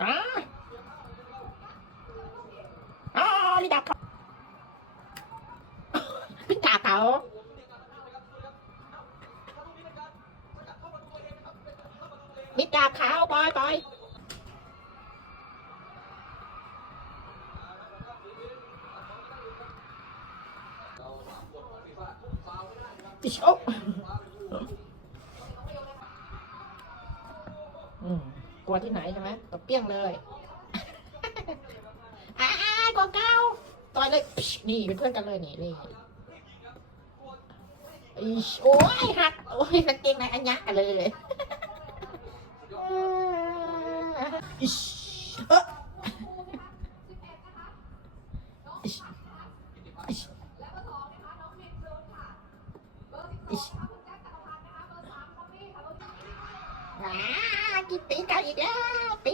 อ่าอ่าลิดาเขาลิดาขาลิดาขาบอยบอยติชโออืม กลัวที่ไหนใช่ไหมตบเปี้ยงเลยอ้ากลัวเก้าต่อยเลยนี่เป็นเพื่อนกันเลยนี่นี่อิชโอ้ยหักโอ้ยกางเกงในอันยักกันเลยเออิชอิชอิชอ่า Thank you, thank you, yeah, thank.